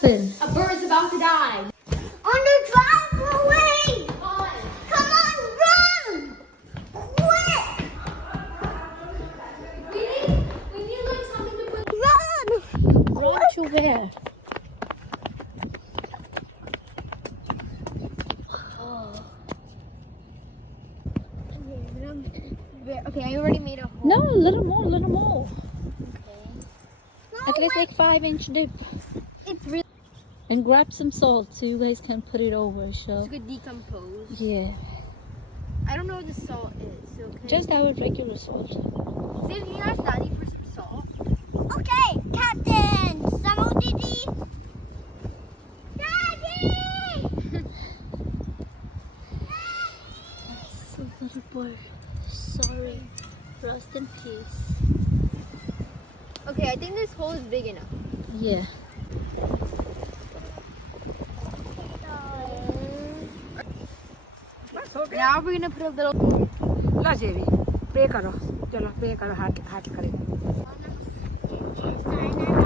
happened? A bird's about to die. On the driveway! Come on, run! Quick! We need like something to put. Run! Run to where? Okay, I already made a hole. No, a little more, a little more. Okay. At least like 5-inch dip. It's really And grab some salt so you guys can put it over. So good decompose. yeah, I don't know what the salt is. Okay. just our regular salt. Did you ask Daddy for some salt? Okay, Captain! Samo Didi! Daddy! So little boy, sorry. Rest in peace. Okay, I think this hole is big enough. Yeah. Now we're gonna put a little. लो जेबी पे करो चलो पे करो हाथ हाथ करें Sana